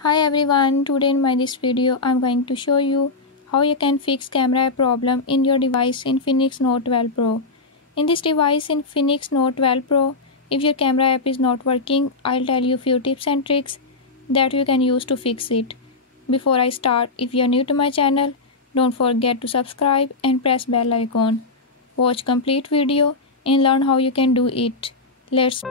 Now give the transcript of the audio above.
Hi everyone, today in this video I'm going to show you how you can fix camera problem in your device Infinix Note 12 Pro. In this device Infinix Note 12 Pro, if your camera app is not working, I'll tell you few tips and tricks that you can use to fix it. Before I start, if you're new to my channel, don't forget to subscribe and press bell icon. Watch complete video and learn how you can do it. Let's